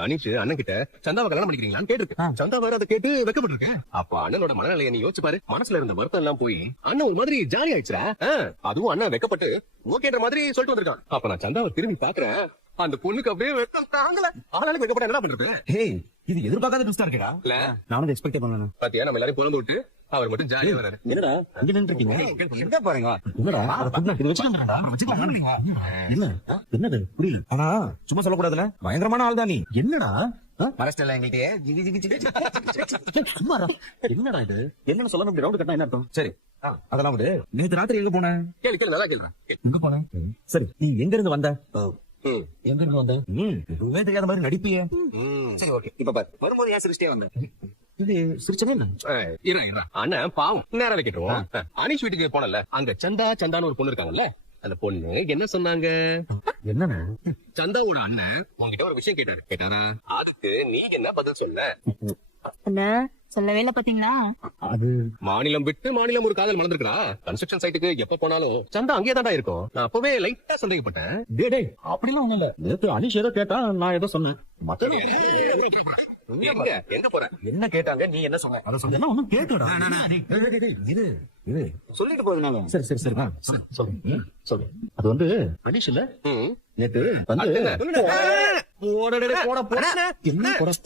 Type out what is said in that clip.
அனிஷ் அண்ணன் கிட்ட சந்தாவை கல்யாணம் பண்ணிக்கிறீங்களான்னு கேட்டிருக்கு. சந்தா வேற அதை கேட்டு வெக்கப்பட்டிருக்கேன். அப்ப அண்ணனோட மனநிலையை நீ யோசிச்சு பாரு. மனசுல இருந்த வருத்தம் எல்லாம் போய் அண்ணன் ஒரு மாதிரி ஜாலி ஆயிடுச்சுரா. அதுவும் அண்ணன் வெக்கப்பட்டு ஓகேன்ற மாதிரி சொல்லிட்டு வந்திருக்கான். அப்ப நான் சந்தாவை திரும்பி பாக்குறேன். அந்த பொண்ணுக்கு அப்படியே வெக்கம் தாங்கல. ஆனாலும் வெக்கப்பட்ட என்ன பண்றது? இது எதிர்பார்க்காத ட்விஸ்டா இருக்கடா. இல்ல நானும் எக்ஸ்பெக்ட் பண்ணல. பாத்தியா நம்ம எல்லாரும் புலந்து விட்டு அவர் மட்டும் ஜாலியா வராரு. என்னடா அங்க நின்று இருக்கீங்க? எங்க பாருங்க. என்னடா இது வச்சுக்கலாம்டா. என்ன என்னது புரியல. ஆனா சும்மா சொல்லக்கூடாதுல. பயங்கரமான ஆள் தான் நீ. என்னடா மரஸ்டெல்லாம் எங்கள்கிட்ட என்னடா இது? என்னன்னு சொல்லணும். இப்படி ரவுண்ட் கட்டா என்ன அர்த்தம்? சரி அதெல்லாம் விடு. நேத்து ராத்திரி எங்க போன? கேளு கேளு நல்லா கேளுறேன். எங்க போன? சரி நீ எங்க இருந்து வந்த? எங்க இருந்து வந்த? எதுவுமே தெரியாத மாதிரி நடிப்பிய. சரி ஓகே இப்ப பாரு. வரும்போது ஏன் சிரிச்சிட்டே வந்த? இது சிரிச்சனே இல்ல. அண்ணன் பாவம் நேரம் வைக்கட்டும். அனிஷ் வீட்டுக்கு போனல, அங்க சந்தான்னு ஒரு பொண்ணு இருக்காங்கல்ல, அந்த பொண்ணு என்ன சொன்னாங்க? என்னன்னு? சந்தாவோட அண்ணன் உங்ககிட்ட ஒரு விஷயம் கேட்டாரா? அதுக்கு நீங்க என்ன பதில் சொல்ல? அண்ணா சொல்லவே இல்ல பாத்தீங்களா? அது மாநிலம் விட்டு மாநிலம் ஒரு காதல் மலர்ந்துருக்கா. கன்ஸ்ட்ரக்ஷன் சைட்டுக்கு எப்ப போனாலும் சந்தா அங்கேயே தாண்டா இருக்கும். நான் அப்பவே லைட்டா சந்தேகப்பட்டேன். டேய் அப்படிலாம் ஒண்ணும் இல்ல. நேத்து அனிஷ் ஏதோ கேட்டா நான் ஏதோ சொன்னேன். எங்க போற? என்ன கேட்டாங்க நீ என்ன சொன்ன? அத சொன்னா ஒண்ணும் கேட்கடா. இது இது சொல்லிட்டு போறதுனால. சரி சரி சரி சொல்லு சொல்லு. அது வந்து அனிஷ் இல்ல நேத்து வந்து போட என்ன போட